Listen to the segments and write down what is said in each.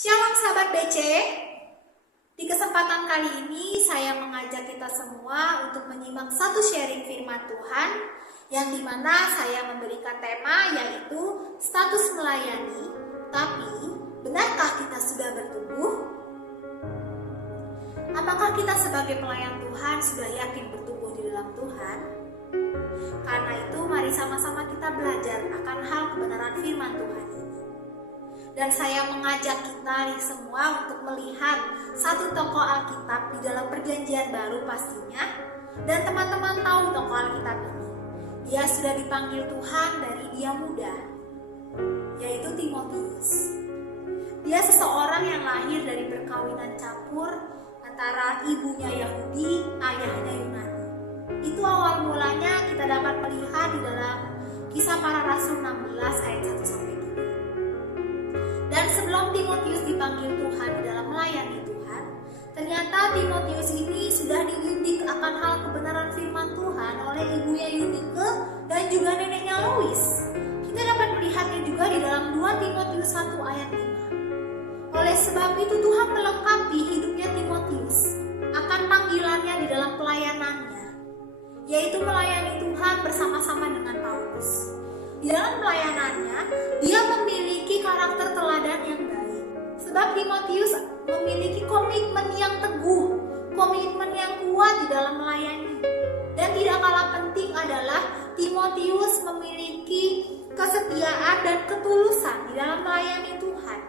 Shalom sahabat BC. Di kesempatan kali ini saya mengajak kita semua untuk menyimak satu sharing firman Tuhan yang dimana saya memberikan tema yaitu status melayani, tapi benarkah kita sudah bertumbuh? Apakah kita sebagai pelayan Tuhan sudah yakin bertumbuh di dalam Tuhan? Karena itu mari sama-sama kita belajar akan hal kebenaran firman Tuhan ini. Dan saya mengajak kita semua untuk melihat satu tokoh Alkitab di dalam perjanjian baru pastinya. Dan teman-teman tahu tokoh Alkitab ini. Dia sudah dipanggil Tuhan dari dia muda, yaitu Timotius. Dia seseorang yang lahir dari perkawinan campur antara ibunya Yahudi, ayahnya Yunani. Itu awal mulanya kita dapat melihat di dalam Kisah Para Rasul 16 ayat 1-3. Dan sebelum Timotius dipanggil Tuhan di dalam melayani Tuhan, ternyata Timotius ini sudah dididik akan hal kebenaran firman Tuhan oleh ibunya Yunike dan juga neneknya Lois. Kita dapat melihatnya juga di dalam 2 Timotius 1 ayat 5. Oleh sebab itu Tuhan melengkapi hidupnya Timotius akan panggilannya di dalam pelayanannya, yaitu melayani Tuhan bersama-sama dengan Paulus. Di dalam pelayanannya, dia memiliki karakter teladan yang baik. Sebab Timotius memiliki komitmen yang teguh, komitmen yang kuat di dalam melayani. Dan tidak kalah penting adalah Timotius memiliki kesetiaan dan ketulusan di dalam melayani Tuhan.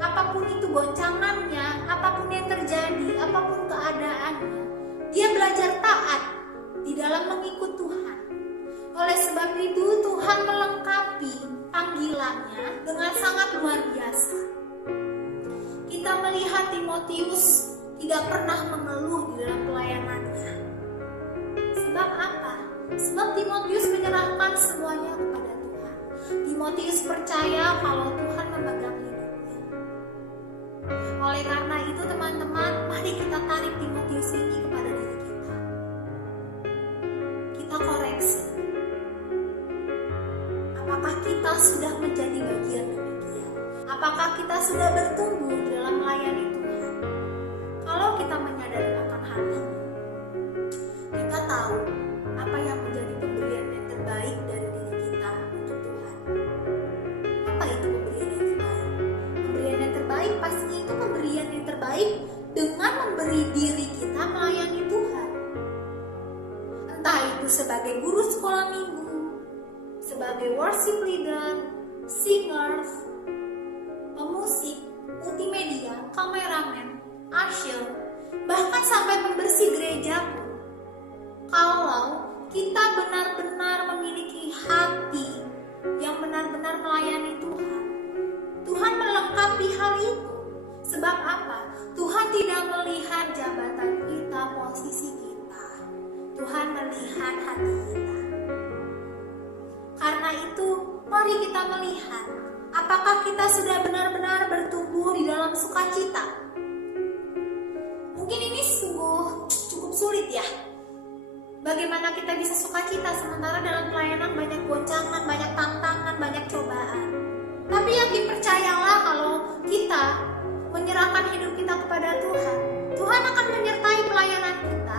Apapun itu goncangannya, apapun yang terjadi, apapun keadaannya, dia belajar taat di dalam mengikut Tuhan. Oleh sebab itu Tuhan melengkapi panggilannya dengan sangat luar biasa. Kita melihat Timotius tidak pernah mengeluh di dalam pelayanannya. Sebab apa? Sebab Timotius menyerahkan semuanya kepada Tuhan. Timotius percaya kalau Tuhan memegang hidupnya. Oleh karena itu teman-teman, mari kita tarik Timotius ini kepada diri kita. Kita koreksi. Apakah kita sudah menjadi bagian demikian? Apakah kita sudah bertumbuh dalam melayani Tuhan? Kalau kita menyadari akan hal ini, kita tahu apa yang menjadi pemberian yang terbaik dari diri kita untuk Tuhan. Apa itu pemberian yang terbaik? Pemberian yang terbaik pastinya itu pemberian yang terbaik dengan memberi diri kita melayani Tuhan. Entah itu sebagai guru sekolah minggu, sebagai worship leader, singers, pemusik, multimedia, kameramen, usher, bahkan sampai pembersih gereja pun. Kalau kita benar-benar memiliki hati yang benar-benar melayani Tuhan, Tuhan melengkapi hal itu. Sebab apa? Tuhan tidak melihat jabatan kita, posisi kita. Tuhan melihat hati kita. Karena itu, mari kita melihat apakah kita sudah benar-benar bertumbuh di dalam sukacita. Mungkin ini cukup sulit ya. Bagaimana kita bisa sukacita sementara dalam pelayanan banyak goncangan, banyak tantangan, banyak cobaan. Tapi yakin percayalah kalau kita menyerahkan hidup kita kepada Tuhan, Tuhan akan menyertai pelayanan kita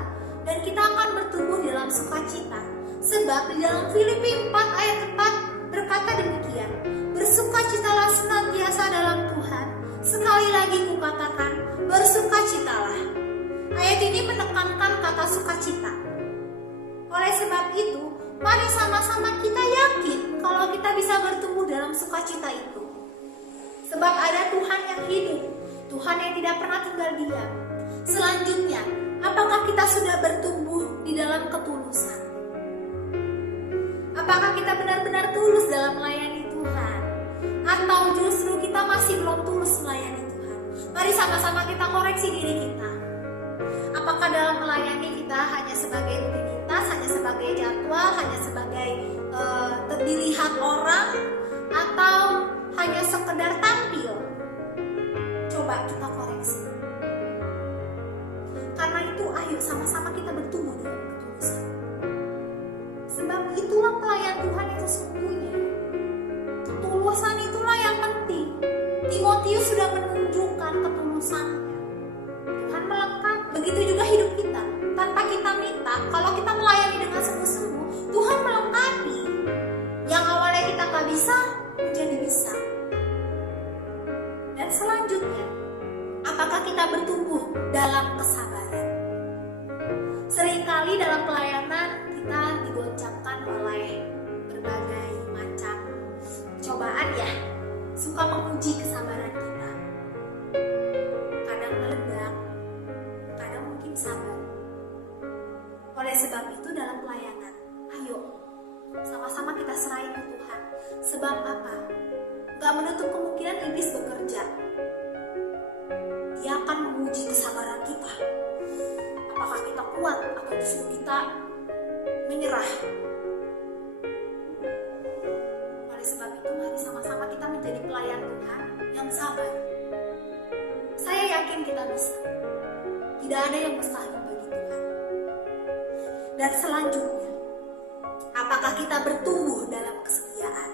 dan kita akan bertumbuh dalam sukacita. Sebab di dalam Filipi 4 ayat 4 berkata demikian, bersukacitalah senantiasa dalam Tuhan. Sekali lagi kukatakan, bersukacitalah. Ayat ini menekankan kata sukacita. Oleh sebab itu, mari sama-sama kita yakin kalau kita bisa bertumbuh dalam sukacita itu. Sebab ada Tuhan yang hidup, Tuhan yang tidak pernah tinggal diam. Selanjutnya, apakah kita sudah bertumbuh di dalam ketulusan? Apakah kita benar-benar tulus dalam melayani Tuhan? Atau justru kita masih belum tulus melayani Tuhan? Mari sama-sama kita koreksi diri kita. Apakah dalam melayani kita hanya sebagai rutinitas, hanya sebagai jadwal, hanya sebagai dilihat orang, atau hanya sekedar tampil? Coba kita koreksi. Karena itu ayo sama-sama kita bertumbuh dalam ketulusan. Sebab itulah pelayan Tuhan yang sesungguhnya. Ketulusan itulah yang penting. Timotius sudah menunjukkan menunjukkan ketulusannya, Tuhan melengkapi. Begitu juga hidup kita, tanpa kita minta, kalau kita melayani dengan sungguh-sungguh, Tuhan melengkapi. Yang awalnya kita gak bisa, menjadi bisa. Dan selanjutnya, apakah kita bertumbuh dalam kesabaran? Seringkali dalam pelayanan kita digoncangkan oleh berbagai macam cobaan ya, suka menguji kesabaran kita. Kadang meledak, kadang mungkin sabar. Oleh sebab itu dalam pelayanan, ayo sama-sama kita serahin ke Tuhan. Sebab apa? Gak menutup kemungkinan iblis bekerja. Dia akan menguji kesabaran kita. Apakah kita kuat atau justru kita menyerah? Oleh sebab itu mari sama-sama kita menjadi pelayan Tuhan yang sabar. Saya yakin kita bisa. Tidak ada yang mustahil bagi Tuhan. Dan selanjutnya, apakah kita bertumbuh dalam kesetiaan?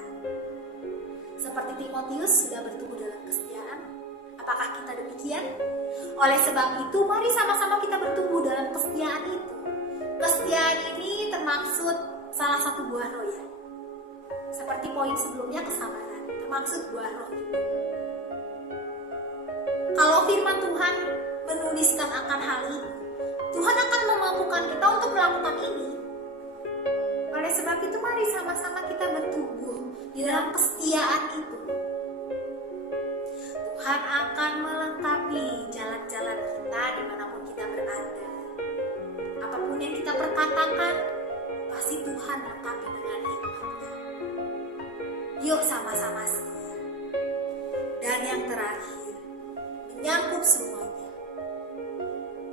Seperti Timotius sudah bertumbuh dalam kesetiaan, apakah kita demikian? Oleh sebab itu, mari sama-sama kita bertumbuh dalam kesetiaan itu. Kesetiaan ini termaksud salah satu buah roh ya. Seperti poin sebelumnya kesabaran, termaksud buah roh itu. Kalau firman Tuhan menuliskan akan hal ini, Tuhan akan memampukan kita untuk melakukan ini. Oleh sebab itu mari sama-sama kita bertumbuh di dalam kesetiaan itu. Tuhan akan melengkapi jalan-jalan kita dimanapun kita berada. Apapun yang kita perkatakan, pasti Tuhan lengkapi dengan hikmat-Nya. Yuk sama-sama setia. Dan yang terakhir, menyangkut semuanya,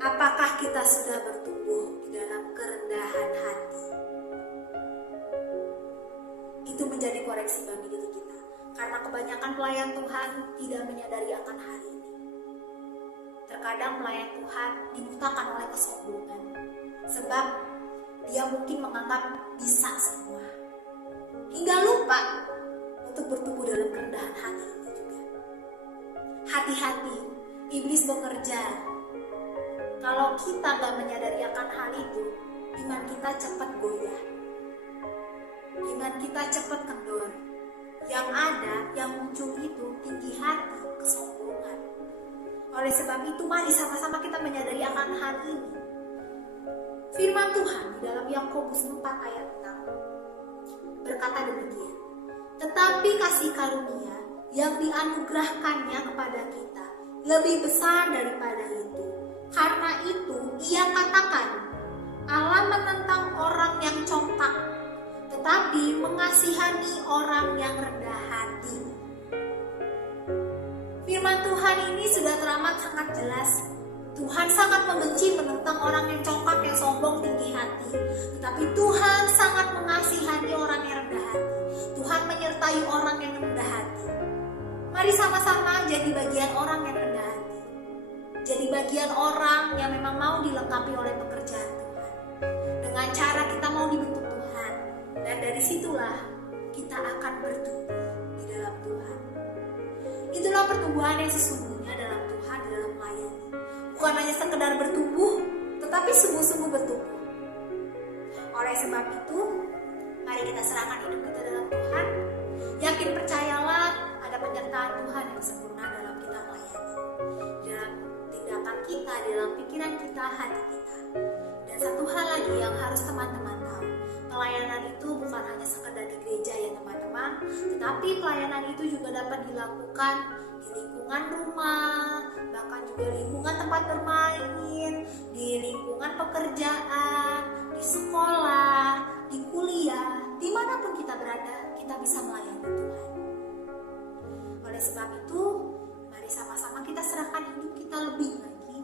apakah kita sudah bertumbuh di dalam kerendahan hati? Itu menjadi koreksi bagi diri kita, karena kebanyakan pelayan Tuhan tidak menyadari akan hal ini. Terkadang pelayan Tuhan dibutakan oleh kesombongan, sebab dia mungkin menganggap bisa semua, hingga lupa untuk bertumbuh dalam kerendahan hati itu juga. Hati-hati, iblis bekerja. Kalau kita gak menyadari akan hal itu, iman kita cepat goyah, iman kita cepat kendor. Yang ada, yang muncul itu tinggi hati, kesombongan. Oleh sebab itu mari sama-sama kita menyadari akan hal ini. Firman Tuhan di dalam Yakobus 4 ayat 6 berkata demikian, tetapi kasih karunia yang dianugerahkannya kepada kita lebih besar daripada itu. Karena itu ia katakan, Allah menentang orang yang congkak, tetapi mengasihani orang yang rendah hati. Firman Tuhan ini sudah teramat sangat jelas. Tuhan sangat membenci menentang orang yang congkak, yang sombong, tinggi hati. Tetapi Tuhan sangat mengasihani orang yang rendah hati. Tuhan menyertai orang yang rendah hati. Mari sama-sama jadi bagian orang yang rendah hati. Jadi bagian orang yang memang mau dilengkapi oleh pekerjaan Tuhan. Dengan cara kita mau dibentuk Tuhan. Dan dari situlah kita akan bertumbuh di dalam Tuhan. Itulah pertumbuhan yang sesungguhnya dalam Tuhan, dalam melayani. Bukan hanya sekedar bertumbuh, tetapi sungguh-sungguh bertumbuh. Oleh sebab itu, mari kita serahkan hidup kita dalam Tuhan. Yakin percayalah ada penyertaan Tuhan yang sempurna dalam kita melayani. Dalam tindakan kita, dalam pikiran kita, hati kita. Dan satu hal lagi yang harus teman-teman tahu, pelayanan itu bukan hanya sekedar di gereja ya teman-teman, tetapi pelayanan itu juga dapat dilakukan di lingkungan rumah, bahkan juga lingkungan tempat bermain, di lingkungan pekerjaan, di sekolah, di kuliah, dimanapun kita berada, kita bisa melayani Tuhan. Oleh sebab itu, mari sama-sama kita serahkan hidup kita lebih lagi.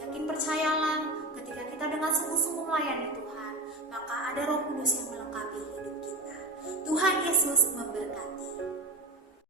Yakin percayalah, ketika kita dengan sungguh-sungguh melayani Tuhan, maka ada Roh Kudus yang melengkapi hidup kita. Tuhan Yesus memberkati.